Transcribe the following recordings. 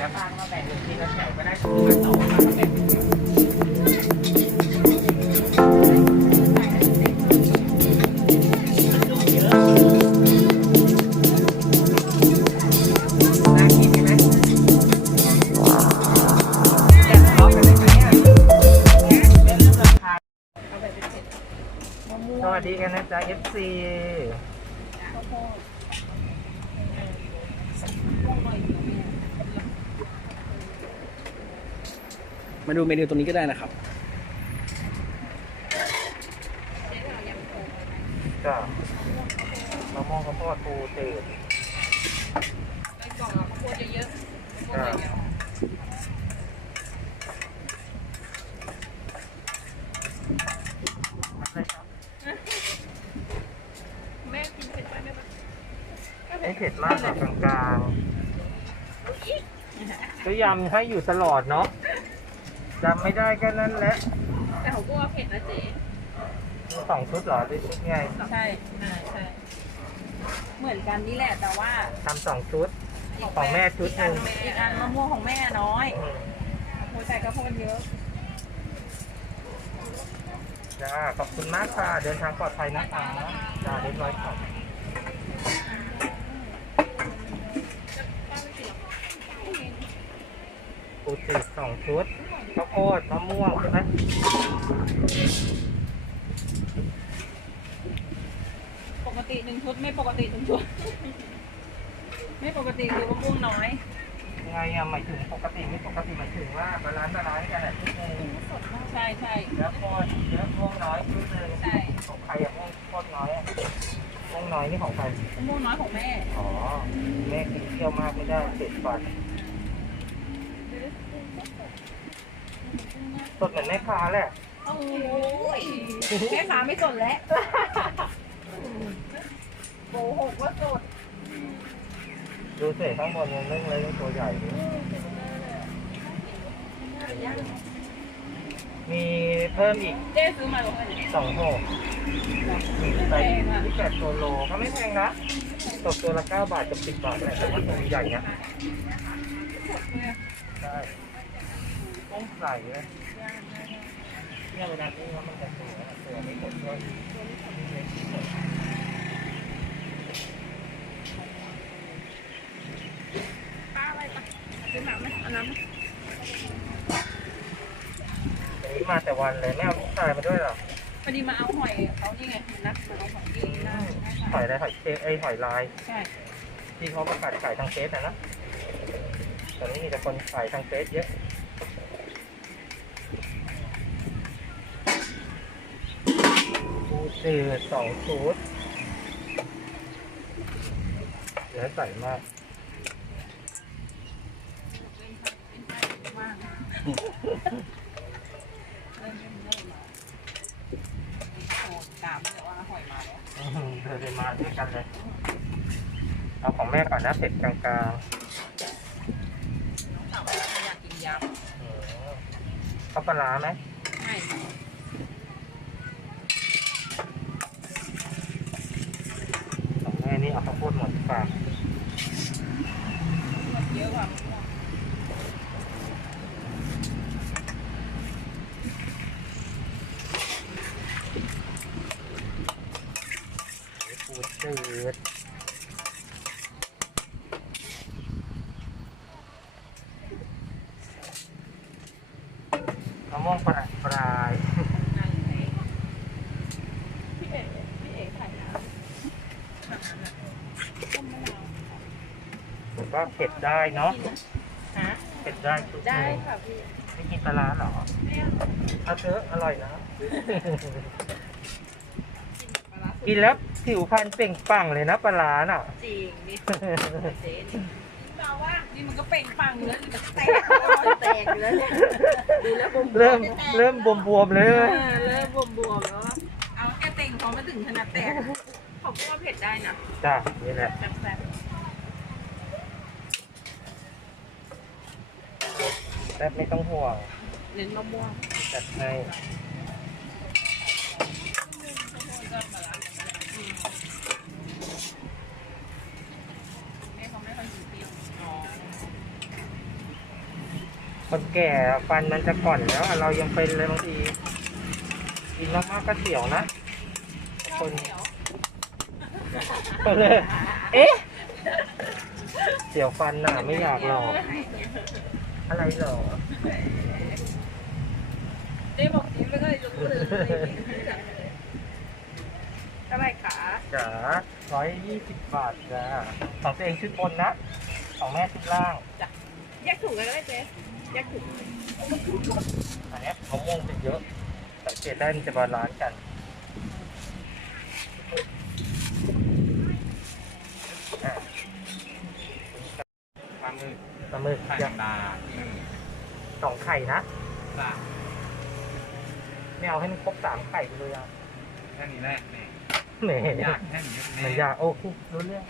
แล้วป้าก็แบ่งหนึ่งทีละแถวก็ได้ซื้อมาสองป้าก็แบ่งหนึ่งทีเยอะน่ากินใช่ไหมแกะพร้อมกันเลยไหมอะเป็นเรื่องราคาสวัสดีกันนะจ๊ะ FC มาดูเมนูตรงนี้ก็ได้นะครับก็มะม่วงข้าวโพดปูจืดในกล่องอะข้าวโพดเยอะๆอ่าแม่กินเผ็ดไหมแม่ปะไม่เผ็ดมากหรอกกลางๆก็ยำให้อยู่ตลอดเนาะ จำไม่ได้ก็นั่นแหละแต่เขาก็ว่าเผ็ดนะเจ๊มีสองชุดเหรอหรือชุดไงใช่ใช่ใช่เหมือนกันนี่แหละแต่ว่าทำสองชุด ของแม่ชุดหนึ่งอีกอันมะม่วงของแม่น้อยอืมโอ้ยแต่ข้าวโพดเยอะจ้าขอบคุณมากค่ะ เดินทางปลอดภัยนะคะจ้าเรียบร้อยค่ะปูจืดสองชุดข้าว โพดมะม่วงใช่ไหมปกติหนึ่งชุดไม่ปกติหนึ่งชุด ไม่ปกติคือมะม่วงน้อยยังไงอะหมายถึงปกติไม่ปกติหมายถึงว่าบาลานซ์บาลานซ์กันแหละชุดหนึ่งใช่ใช่เยอะโพดเยอะม่วงน้อยชุดหนึ่งใช่ของใครอะม่วงโพดน้อยอะม่วงน้อยนี่ของใครมะม่วงน้อยของแม่อ๋อแม่กินเที่ยวมากไม่ได้เจ็ดฟัน สดเหมือนแม่ค้าแหละโอ้ยแม่ค้าไม่สนแล้วโกหกว่าสดดูเศษข้างบนยังเรื่องเลยตัวใหญ่เลยมีเพิ่มอีกเจ๊ซื้อมาหรือเปล่าเนี่ยสองหกใส่ที่แปดตัวโลก็ไม่แพงนะตกตัวละเก้าบาทกับสิบบาทแหละแต่ว่าตัวใหญ่นะใช่ต้องใส่เลย เนี่ยเวลาที่ว่ามันจะสวยอะสวไม่หมดเลยป้าอะไรปะซื้อน้ำไหมอาน้ำไหมอันนี้มาแต่วันเลยไม่เอาลูกชายมาด้วยหรอพอดีมาเอาหอยเขานี่ไงนัดมาเอาหอยที่หน้าหอยอะไรหอยเชไอหอยลายใช่ที่เขาประกาศขายทางเฟซนะนะตอนนี้มีแต่คนขายทางเฟซเยอะ ปูจืดสองชุดเดี๋ยวใส่มากว่างเริ่มเริ่มเริ่มมาโอ้ตามแต่ว่าหอยมาแล้วอื้อหือเดินไปมาด้วยกันเลย เอาของแม่ก่อนนะเผ็ดกลางน้องสาวบอกว่าอยากกินยๆอืมข้าวปลาร้าไหมำใช่ของแม่นี่เอาข้าวโพดหมดฝาก เยอะกว่า ปูจืดมะม่วงปลาปลาย พี่เอ๋พี่เอ๋ถ่ายน้ำต้มมะนาว ผมว่าเผ็ด ได้เนาะฮะเผ็ดได้ทุกได้เมนูค่ะพี่ไม่กินปลาร้าเหรอไม่เอาเอาเถอะอร่อยนะ ปลาร้าสุดกินแล้วผิวพรรณเปล่งปลั่งเลยนะปลาร้าน่ะ จริงนี่เจ๊นี่เราว่านี่มันก็เปล่งปลังอยู่แล้วนี่มันแตกแตกอยู่แล้วเนี่ยดูแล้วบวมๆเริ่มเริ่มบวมๆเลยเออเริ่มบวมๆแล้วอะเอาแค่เต็งเขามาถึงขนาดแตกเขาก็ว่าเผ็ดได้นะจ้ะนี่แหละแซ่บ แซ่บไม่ต้องห่วงๆเน้นมะม่วงจัดให้แม่เขาไม่ค่อยกินเปรี้ยวอ๋อคนแก่ฟันมันจะก่อนแล้วอะเรายังเป็นเลยบางทีกินมากๆก็เสียวนะ คนเดี๋ยวก็เลยเอ๊ะ เสียวฟันน่ะไม่อยากหรอก อะไรหรอ เจ๊บอกเจ๊ไม่เคยรู้เลยเท่าไหร่ขาจ๋าร้อยยี่สิบบาทจ้าของตัวเองชุดบนนะ ของแม่ชุดล่างแยกถุงกันก็ได้เจ๊แยกถุงอันเนี้ยมะม่วงจะเยอะ สังเกตได้มันจะบาลานซ์กัน อะปลาหมึกปลาหมึกไข่จะดาอืม สองไข่นะจ้ะไม่เอาให้มันครบสามไข่ไปเลยอะแค่นี้แหละนี่แหมอยากแค่นี้เหมันอยากโอ้คุรู้เรื่อง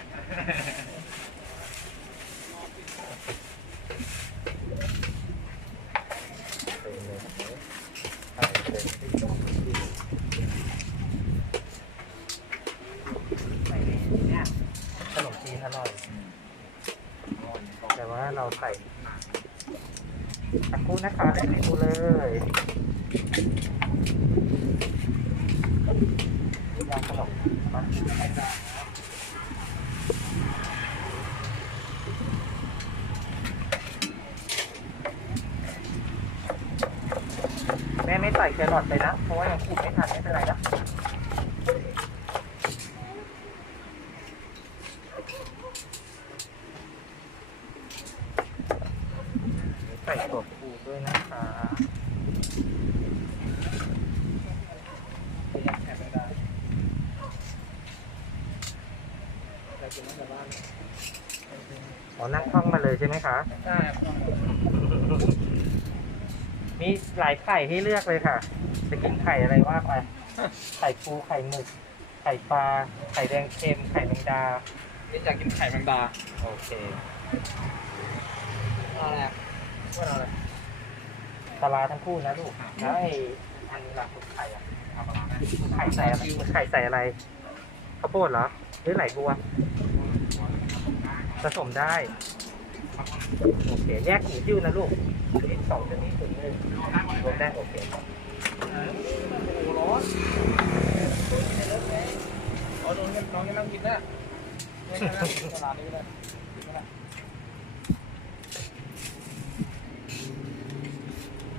เนี่ยขนมจีนอร่อยแต่ว่าเราใส่ อากครู่นะคะได้เมนูเลยยำขนมมันไข่ดาวแม่ไม่ใส่แครอทไปนะ เพราะว่ายังคุกไม่ทันไม่เป็นไรนะใส่ตัวปูด้วยนะคะอ๋อนั่งท่องมาเลยใช่ไหมคะ ใช่ครับ มีหลายไข่ให้เลือกเลยค่ะ จะกินไข่อะไรว่าไป ไข่ปูไข่หมึก ไข่ปลา ไข่แดงเค็ม ไข่แมงดานี่อยากกินไข่แมงดา โอเคอะไรอะว่าอะไรปลาร้าทั้งคู่นะลูกแล้วไอ้อันหลักสุดไข่อะเอาปลาร้าไหมไข่ใส่อะไรไข่ใส่อะไรข้าวโพดเหรอหรือไหลบัวผสมได้ โอเคแยกหูจิ้วนะลูกนี่สองชนิดถึงเลยรวมได้โอเคโอ้ร้อนอ๋อโดนกันน้องยังนั่งกินนะเนี่ยนะตลาดนี้ก็ได้กินก็ได้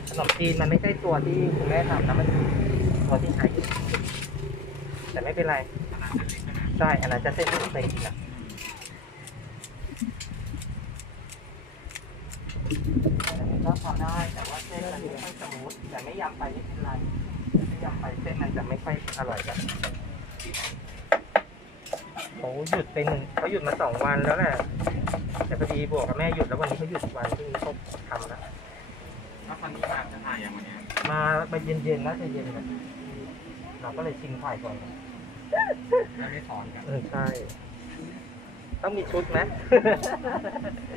ขนมจีนมันไม่ใช่ตัวที่คุณแม่ทำนะมันตัวที่ใช้แต่ไม่เป็นไรใช่อันนั้นจะเส้นที่เคยกินอะอันนี้ก็ พอได้ แต่ว่าเส้นมันไม่ค่อยสมูทแต่ไม่ยำไปไม่เป็นไรไม่ยำไปเส้นมันจะไม่ค่อยอร่อยกันเขาหยุดไปหนึ่งเขาหยุดมาสองวันแล้วแหละแต่พอดีบวกกับแม่หยุดแล้ววันนี้เขาหยุดวันที่เขาทำแล้วถ้าคันนี้มาจะถ่ายอย่างวันเนี้ยมามาเย็นๆนะจะเย็นนะเราก็เลยชิงถ่ายก่อนแล้วไม่ถอนกันเออใช่ ต้องมีชุดไหม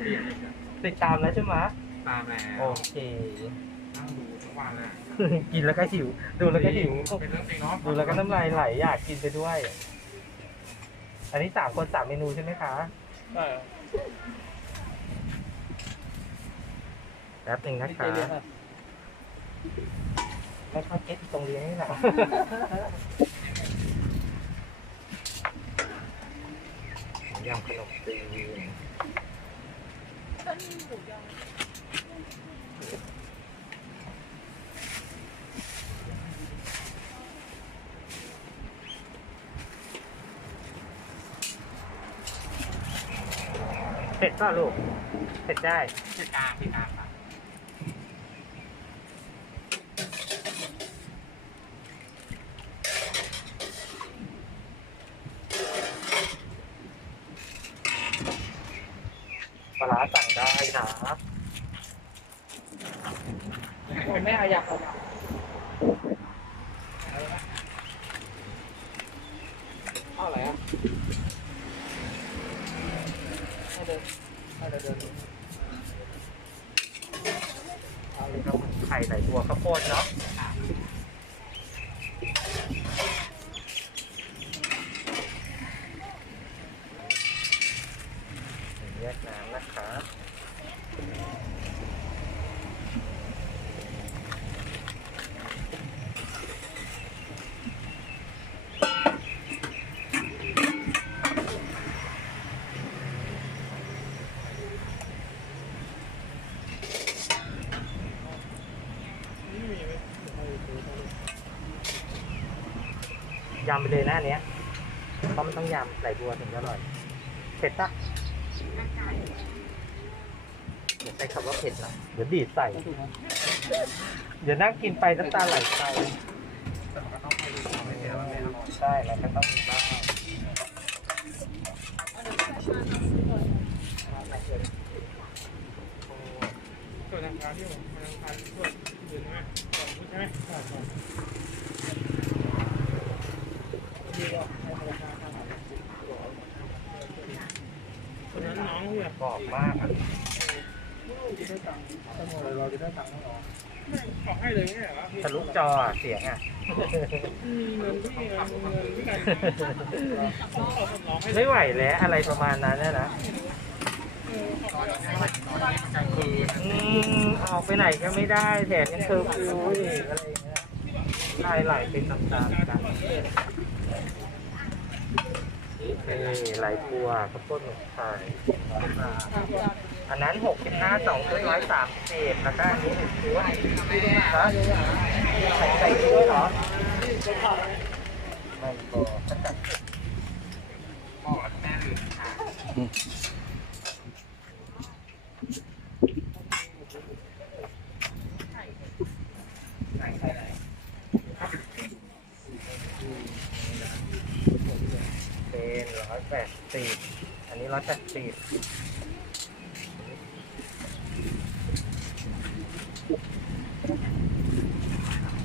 เปลี่ยนอีกอะติดตามแล้วใช่ไหม ตามแล้ว โอเค นั่งดูทุกวันเลยกินแล้วก็หิว ดูแล้วก็หิว เป็นเรื่องจริงเนาะดูแล้วก็น้ำลายไหลอยากกินไปด้วย อันนี้สามคนสามเมนูใช่ไหมคะใช่แป๊บหนึ่งนะคะไม่ค่อยเก็ตตรงเรียนนี่แหละยำขนมจีน ข้าลูกเผ็ดได้พี่กลางพี่กลางครับ ปลาร้าสั่งได้นะ ผมไม่เอาอยากเอาเอาอะไรอะให้เดินให้เดินเดิน นะครับไข่หลายตัวข้าวโพดเนาะแยกน้ำนะครับ ยำไปเลยนะอันเนี้ยเพราะมันต้องยำไหลบัวถึงจะอร่อยเผ็ดปะอย่าใช้คำว่าเผ็ดนะเดี๋ ยวดีดใส่ เดี๋ยวนั่งกินไปน้ำตาไหลไปใช่แล้วก็ต้องมีบ้าง ส่วนทางการที่ผมทางการช่วยยืนไหมก่อนพูดใช่ไหมใช่ใช่ดีก็ให้ราคาเท่าไหร่คนนั้นน้องเรียก กรอบมากอะ จะได้ตังค์ถ้าเราจะได้ตังค์แล้วหรอไม่ขอให้เลยเนี่ยเหรอ ทะลุ จอเสียงอะไม่ไหวแล้วอะไรประมาณนั้นนะนะออกไปไหนก็ไม่ได้แดดยังเคอร์ฟิวอีกอะไรเงี้ยลายไหลเป็นน้ำตาลกันเอ้ยไหลบัวข้าวโพดหนุ่มไข่อันนั้นหกสิบห้าสองร้อยสามสิบแล้วก็อันนี้หนึ่งชุดฮะ ใส่ใส่ด้วยเหรอไม่บอตัดบอกแม่ลืมเป็นร้อยแปดสิบอันนี้ร้อยแปดสิบ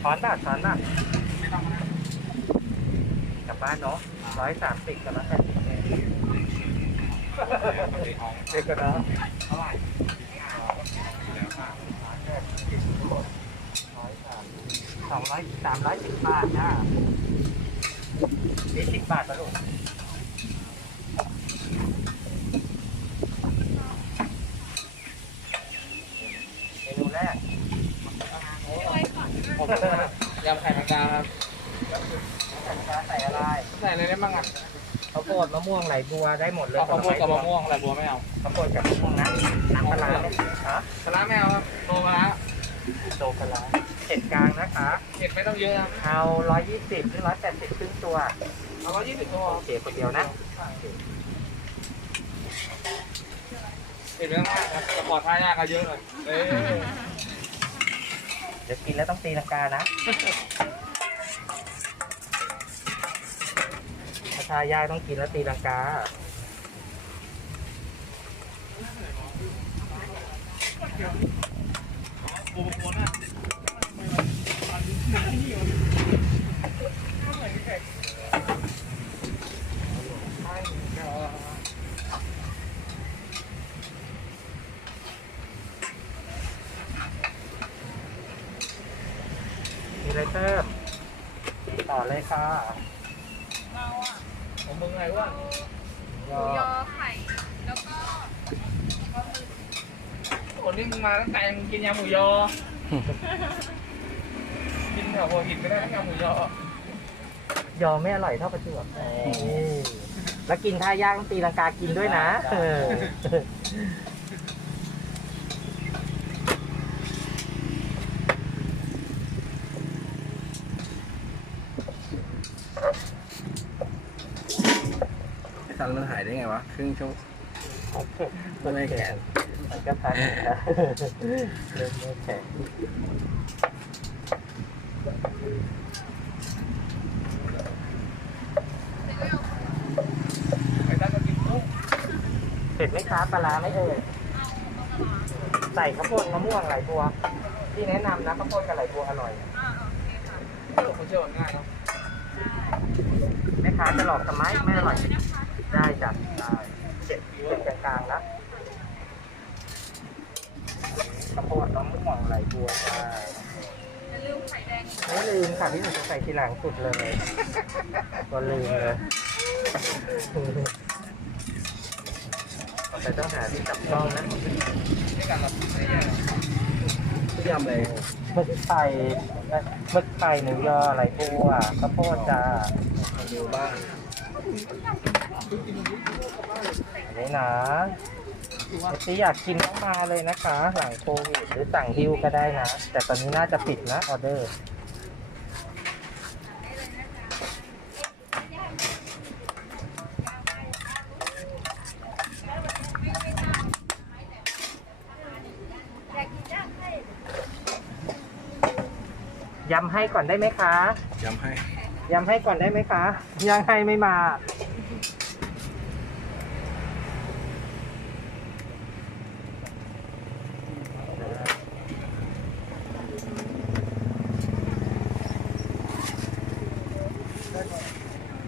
ถอนบ้าถอนบ้ากลับบ้านเนาะร้อยสามสิบกับร้อยแปดสิบเด็กกันนะสาะสองร้อยสามร้อยสิบบาทนะนี่สิบบาทนะลูก เมนูแรก ผมยำไข่แมงดาครับ ใส่อะไร ใส่อะไรได้บ้างอะ ข้าวโพ ดมะม่วงไหลบัวได้หมดเลยเอาข้าวโพดกับมะม่วงอะไรบัวไม่เอาข้าวโพดกับมะม่วงนะน้ำปลาร้าไหมฮะปลาร้าไม่เอาครับโตปลาร้าโตปลาร้าเผ็ดกลางนะคะเผ็ดไม่ต้องเยอะครับเอา120หรือ180ครึ่งตัวเอาร้อยยี่สิบตัวโอเคคนเดียวนะเผ็ดไม่ต้องมากครับแต่ปลอดภัยยากก็เยอะเลยเอ้ยเดี๋ยวกินแล้วต้องตีลังกานะ ถ้าทายากต้องกินแล้วตีลังกา มีอะไรเพิ่มต่อเลยค่ะ เราอะ ของมึงไงวะ ก็ ยอไข่แล้วก็ คนที่มึ งมาตั้งแต่มึงกินยำหมูยอ กินแถวหัวหินก็ได้ยำหมูยอ ยอมไม่อร่อยเท่าประจวบนี่แล้วกินท่ายากต้องตีลังกากินด้วยนะเออสันมันหายได้ไงวะ ครึ่งชั่วโมงไม่แขนมัน ก็พักนะเริ่มไม่แข็งไอ้ด้านก็กินกุ้งเผ็ดไหมคะปลาร้าไหม่เอ่ยใส่ข้าวโพดมะม่วงไหลบัว ที่แนะนำนะข้าวโพดกับไหลบัวอร่อยอ่าโอเคค่ะคนเชื่อง่ายเนาะแม่ค้าจะหลอกทำไมไม่อร่อย ได้จ้ะได้เจ็ดเจ็ดกลางๆนะข้าวโพดมะม่วงไหลบัวจ้าอย่าลืมไข่แดงไม่ลืมค่ะพี่หนูจะใส่ทีหลังสุดเลย ก็ลืมเลยต่อไปต้องหาที่จับกล้องนะนี่กันแบบไม่แย่ทุกยำเลยหมึกไข่หมึกไข่หมูยอไหลบัวข้าวโพดจ้ามาดูบ้างอันนี้นะ ใคอยากกินต้องมาเลยนะคะ หลังโควิดหรือสั่งฮิวก็ได้นะ แต่ตอนนี้น่าจะปิดนะออเดอร์ยำให้ก่อนได้ไหมคะ ยำให้ ยำให้ก่อนได้ไหมคะยังให้ไม่มา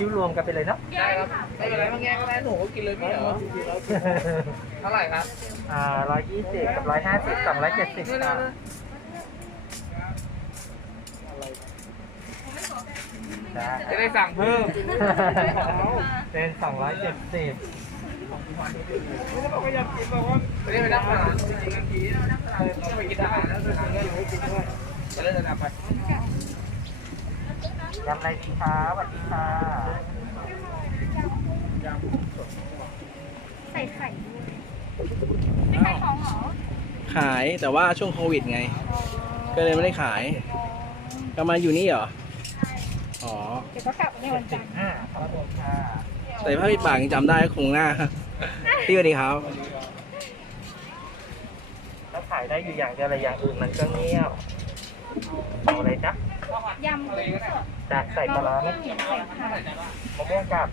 คิ้วรวมกันไปเลยเนาะได้ครับไม่เป็นไรบางแง่ก็ได้หนูก็กินเลยพี่เหรอเท่าไหร่ครับอ่าร้อยยี่สิบกับร้อยห้าสิบสองร้อยเจ็ดสิบค่ะได้จะได้สั่งเพิ่มเป็นสองร้อยเจ็ดสิบเราก็อยากกินแบบว่าไม่ได้ไปนั่งอาหารจริงๆบางทีเราไปกินอาหารแล้วเราก็อยู่ให้กินด้วยจะเล่นจะนำไป ยำอะไรดีคะสวัสดีค่ะใส่ไข่ด้วยไม่ขายของเหรอขายแต่ว่าช่วงโควิดไง ก็เลยไม่ได้ขาย ก็มาอยู่นี่เหรอ อ๋อ เดี๋ยวก็กลับในวันจันทร์อ่าขอบคุณค่ะแต่ผ้าปิดปากยังจำได้คงหน้าพี่สวัสดีครับแล้วขายได้อยู่อย่างเดียวอะไรอย่างอื่นมันก็เงียบเอาอะไรจ๊ะ ยำกุ้งสดจะใส่ปลาร้าไหมใส่ไข่มะม่วงกับ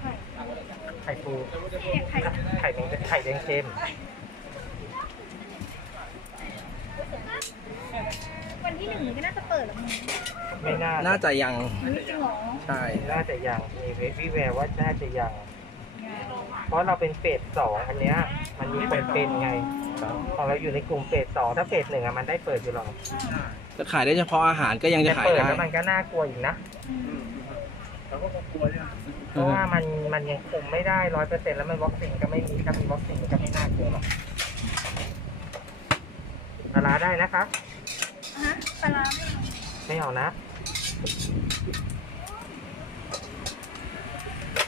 ไข่ไข่ปู ไข่ไข่แมงไข่แดงเค็มวันที่หนึ่งก็น่าจะเปิดแล้วมั้งไม่น่าน่าจะยังมันจริงเหรอใช่ น่าจะยังมีเววิแววว่าน่าจะยัง เพราะเราเป็นเฟสสองอันเนี้ย มันมีคนเป็นไงของเราอยู่ในกลุ่มเฟสสองถ้าเฟสหนึ่งอะมันได้เปิดอยู่หรอกจะขายได้เฉพาะอาหารก็ยังจะแต่ขายเปิดได้ แล้วมันก็น่ากลัวอีกนะเราก็กลัวเนี่ยเพราะว่ามันมันยังคุมไม่ได้ร้อยเปอร์เซ็นต์แล้วมันวัคซีนก็ไม่มีถ้ามีวัคซีนก็ไม่น่ากลัวหรอกปลาร้าได้นะคะ ฮะปลาร้าไม่เอาไม่เอานะ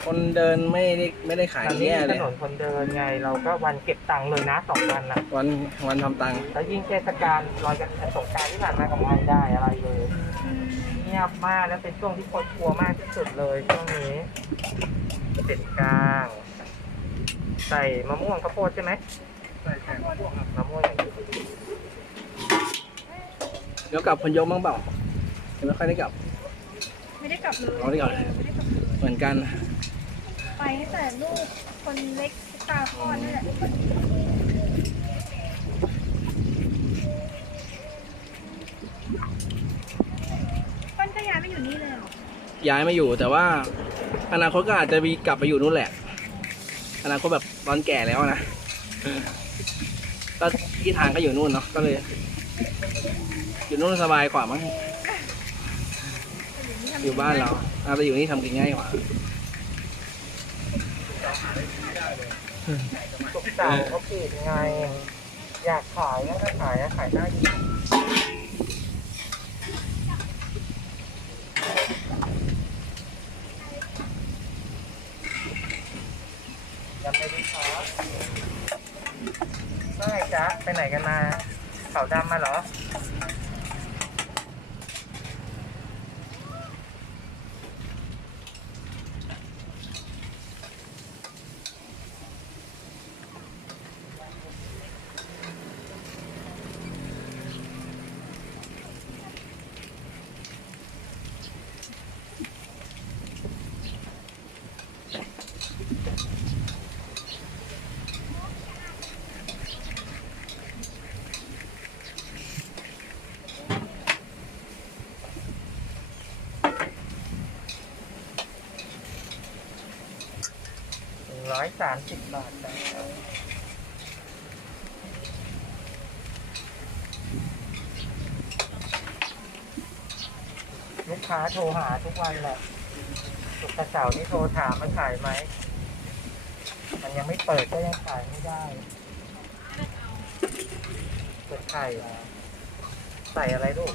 คนเดินไม่ได้ไม่ได้ขายตอนนี้แย่ถเลยนนคนเดินไง เราก็วันเก็บตังค์เลยนะสองวันนะวันวันทำตังค์แล้วยิ่งเทศกาลลอยกระสงกรารที่ผ่านมากับไม่ได้อะไรเลยอืมเงียบมากแล้วเป็นช่วงที่คนกลัวมากที่สุดเลยช่วงนี้เป็ดกลาง ใส่มะม่วงข้าวโพดใช่ไหมใส่แข่งพวกมะม่วงอย่างนี้เดี๋ยวกลับคนยกบ้างเปล่ายังไม่ค่อยได้กลับ ไม่ได้กลับเลย เอาได้กลับเลยไม่ได้กลับเลยเหมือนกัน ไปตั้งแต่ลูกคนเล็กตาคลอดนั่นแหละป้นก็ย้ายไปอยู่นี่เลยเหรอย้ายมาอยู่แต่ว่า อนาคตก็อาจจะมีกลับไปอยู่นู่นแหละ อนาคตแบบตอนแก่แล้วนะก็ที่ทางก็อยู่นู่นเนาะก็เลย อยู่นู่นสบายกว่ามั้งอยู่บ้านเราอาจจะอยู่นี่ทำกินง่ายกว่า สุกร์เสาร์เขาปิดไง อยากขายก็ขายอะขายได้อยู่ยังไม่ได้ครับว่าไงจ๊ะไปไหนกันมาเขาดำมาเหรอ ร้อยสามสิบบาทจ้ะลูกค้าโทรหาทุกวันแหละสุกร์เสาร์นี่โทรถามมาขายไหม มันยังไม่เปิดก็ยังขายไม่ได้เปิดไข่ใส่อะไรลูก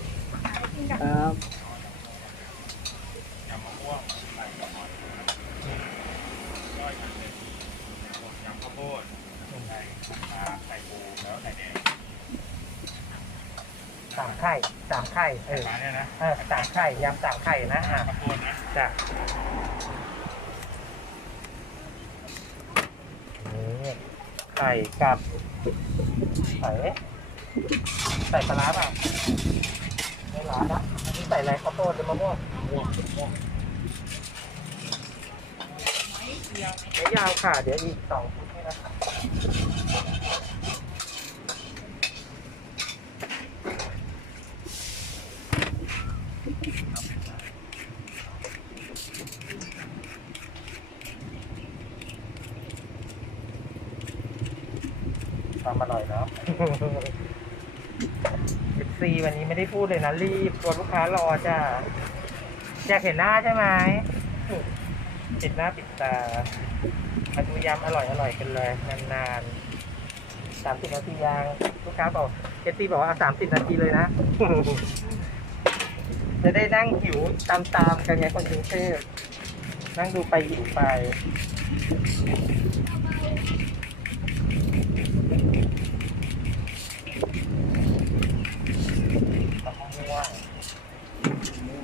ครับ ยำมะม่วงใส่กระหอนก้อยกันเลยยำข้าวโพดใส่ปลาไข่ปูแล้วไข่แดง สามไข่สามไข่เออ ปลา เออสามไข่ยำสามไข่นะอะจ้ะนี่ไข่กับใส่ใส่ปลาร้าเปล่าไม่ร้อนะอันนี้ใส่อะไรข้าวโพดหรือมะม่วงม่วงม่วงเดี๋ยวยาวค่ะ เดี๋ยวอีกสองชุดให้นะคะความอร่อยเนาะ เอฟ ไม่พูดเลยนะรีบกลัวลูกค้ารอจ้ะอยากเห็นหน้าใช่ไหมปิดหน้าปิดตามาดูยำอร่อยอร่อยกันเลยนานๆสามสิบนาทียังลูกค้าบอกเอฟซีบอกว่าเอาสามสิบนาทีเลยนะ จะได้นั่งหิวตามๆกันไงคนกรุงเทพนั่งดูไปหิวไป มะม่วง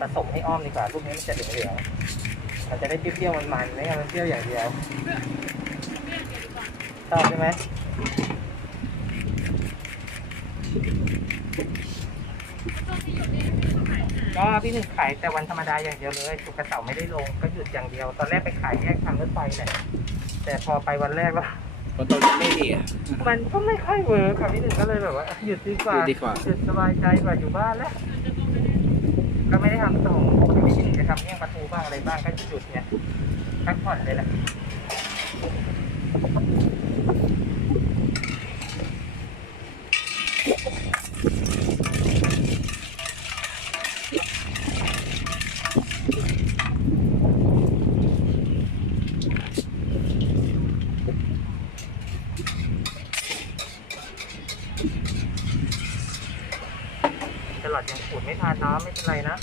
ผสมให้อ้อมดีกว่าลูกนี้มันจะเหลืองๆมันจะได้เปรี้ยวๆมันๆไม่งั้นมันเปรี้ยวอย่างเดียวชอบใช่ไหมก็พี่หนึ่งขายแต่วันธรรมดาอย่างเดียวเลยสุกร์กับเสาร์ไม่ได้ลงก็หยุดอย่างเดียว ตอนแรกไปขายแยกทางรถไฟแหละแต่พอไปวันแรกแล้วคนโตยังไม่ดีอะมันก็ไม่ค่อยเวิร์กค่ะพี่หนึ่งก็เลยแบบว่าหยุดดีกว่าหยุดดีกว่าหยุดสบายใจกว่าอยู่บ้านแล้ว ก็ไม่ได้ทำส่งพี่หนึ่จะทำเมี่ยงปลาทูบ้างอะไรบ้างก็จะหยุดเนี่ยพักผ่อนเลยแหละ ตลอดยังขูดไม่ทันเนาะไม่เป็นไรนะ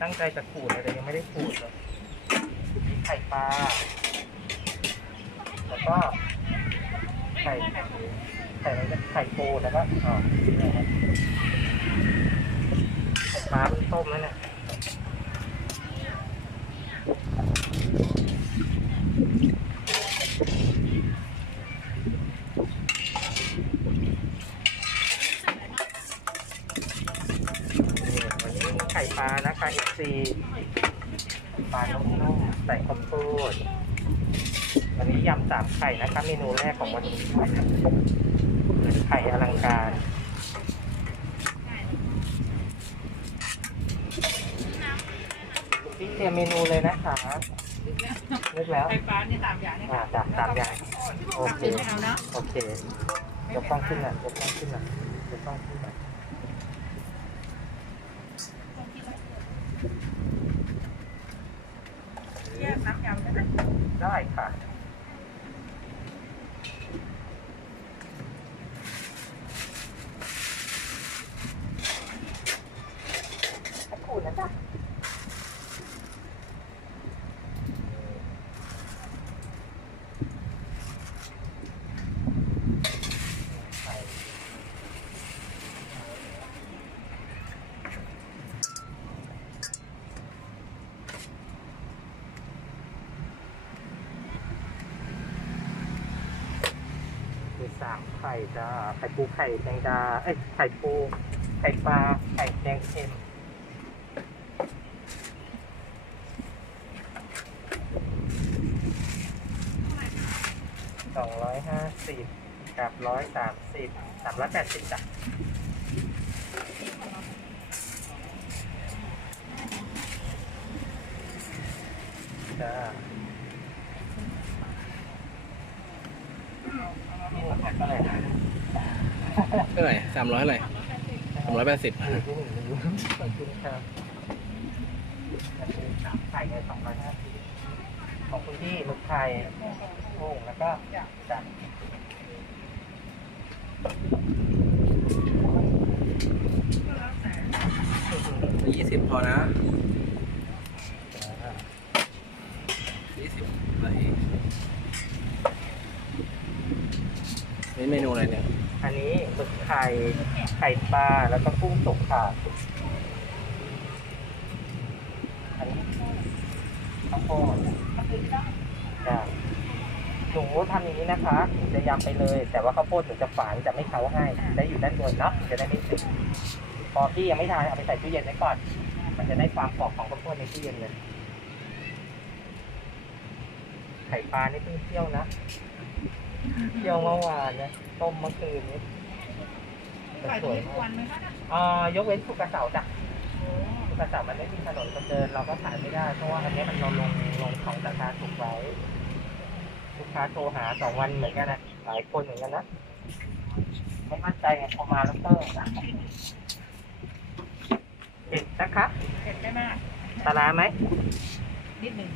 ตั้งใจจะขูดเลยแต่ยังไม่ได้ขูดเลยมีไข่ปลา แล้วก็ไข่ไข่ไข่อะไรนะไข่ปูแล้วก็อ๋อนี่นะครับไข่ปลาเพิ่งต้มแล้วเนี่ย นี่วันนี้มีไข่ปลานะคะ FC ปลานุ่มๆใส่ข้าวโพดวันนี้ยำสามไข่นะคะเมนูแรกของวันนี้ไข่อลังการพี่เตรียมเมนูเลยนะคะนึกแล้วไฟฟ้านี่สามอย่างนี่อ่าจ้ะสามอย่างโอเคไม่เอานะโอเคยกกล้องขึ้นหน่อยยกกล้องขึ้นหน่อยยกกล้องขึ้นหน่อย แยกน้ำยำได้ไหม ได้ค่ะ ขูดนะจ๊ะใส่ มีสามไข่จ้าไข่ปูไข่แดงดาเอ้ยไข่ปูไข่ปลาไข่แดงเค็มสองร้อยห้าสิบกับร้อยสามสิบสามร้อยแปดสิบจ้ะจ้านี่หมดแล้วก็เลยนะ เท่าไหร่สามร้อยเท่าไหร่สามร้อยแปดสิบขอบคุณครับสามไข่ไงสองร้อยห้าสิบของคุณพี่หมึกไข่โอ่งแล้วก็จัดยี่สิบพอนะยี่สิบอะไรนี่เมนูอะไรเนี่ย อันนี้หมึกไข่ไข่ปลาแล้วก็กุ้งสุกค่ะอันนี้ข้าวโพดจ้ะหนูทำอย่างนี้นะคะหนูจะยำไปเลย แต่ว่าข้าวโพดหนูจะฝานจะไม่เค้าให้ได้อยู่ด้านบนเนาะจะได้ไม่ติดพอพี่ยังไม่ทานเอาไปใส่ตู้เย็นไว้ก่อน มันจะได้ความกรอบของข้าวโพดในตู้เย็นเลยไข่ปลานี่เพิ่งเคี่ยวนะ เคี่ยวเมื่อวานนะต้มเมื่อคืนนี้แต่ขายสทุวยกมาวักนไหมคะอ่ายกเว้นสุกร์เสาร์จ้ะสุกร์เสาร์มันไม่มีถนนคนเดิน เราก็ขายไม่ได้ เพราะว่าอันนี้มันเราลงลงของราคาถูกไว้ลูกค้าโทรหาสองวันเหมือนกันนะหลายคนเหมือนกันนะไม่มั่นใจไงพอมาแล้วก็เห็ดนะคะเผ็ดไม่มากปลาร้าไหมนิดหนึ่ง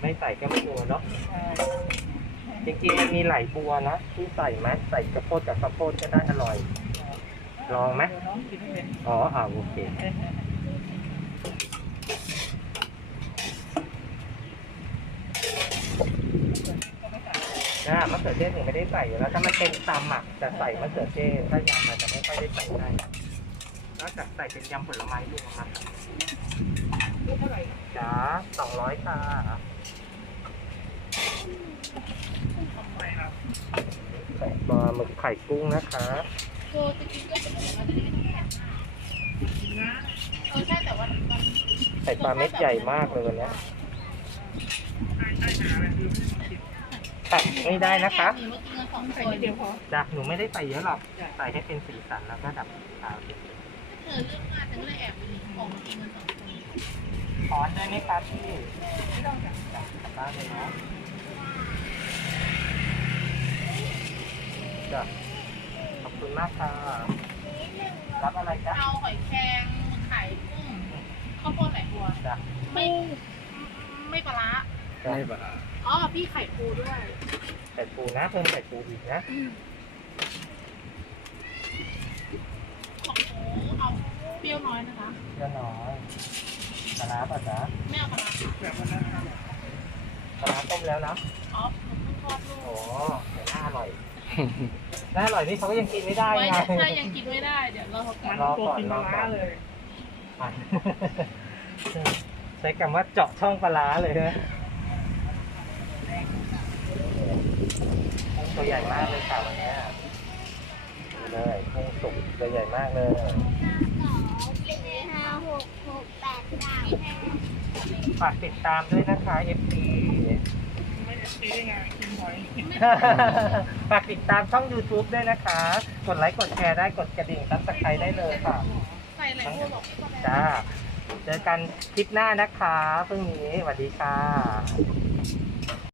ไม่ใส่ก็ไม่ดูเนาะใช่จริงๆมันมีไหลบัวนะที่ใส่ไหมใส่กระโพดกับข้าวโพดก็ได้อร่อย ลองไหมเดี๋ยวน้องกินไม่เป็นอ๋ออ่าโอเคนะมะเขือเทศถึงไม่ได้ใส่อยู่แล้วถ้ามันเป็นตำอะจะใส่มะเขือเทศถ้ายำมันจะไม่ค่อยได้ใส่ได้นอกจากใส่เป็นยำผลไม้รวมมาเท่าไหร่จ้าสองร้อยค่ะใส่ปลา หมึกไข่กุ้งนะคะโกจะกินก็จะกินมาได้นะเออใช่แต่ว่ามันใส่ปลาเม็ดใหญ่มากเลยวันเนี้ยตัดไม่ได้นะคะหรือว่ากินกันสองคใส่นนิดเดียวพอจ้ะหนูไม่ได้ใส่เยอะหรอกใส่ให้เป็นสีสันแล้วก็ดับขาวเธอเรื่องงานฉันก็เลยแอบไปออกมากินกันสองคนถอนได้ไหมคะพี่ไม่ต้องจับจับกลับบ้านเลยเนาะ จ้ะขอบคุณมากค่ะรับอะไรจ๊ะเอาหอยแครงไข่กุ้งข้าวโพดไหลบัวจ้ะไม่ไม่ปลาร้าไม่ปลาร้าอ๋อพี่ไข่ปูด้วยใส่ปูนะเพิ่มใส่ปูอีกนะของหนูเอาเปรี้ยวน้อยนะคะเพื่อน้อยปลาร้าป่ะจ๊ะไม่เอาปลาร้าแบบวันนั้นค่ะปลาร้าต้มแล้วนะอ๋อหนูเพิ่งทอดลูกโอ้เดี๋ยวน่าอร่อย น่าอร่อยนี่เขาก็ยังกินไม่ได้ไว้ไง ถ้ายังกินไม่ได้ เดี๋ยวเราเขากันรอก่อนกินรอก่อนร้าเลยอะใช้คำว่าเจาะช่องปลาร้าเลยนะตัวใหญ่มากเลยค่ะวันเนี้ยดูเลยกุ้งสุกตัวใหญ่มากเลยห้าหกหกแปดเก้าฝากติดตามด้วยนะคะ FP ไม่ได้ซื้อได้ไงกินหอยฝากติดตามช่อง YouTube ด้วยนะคะ กดไลค์กดแชร์ได้กดกระดิ่งซับสไครต์ได้เลยค่ะใส่ไหลบัวบอกพี่ก็ได้จ้า เจอกันคลิปหน้านะคะพรุ่งนี้สวัสดีค่ะ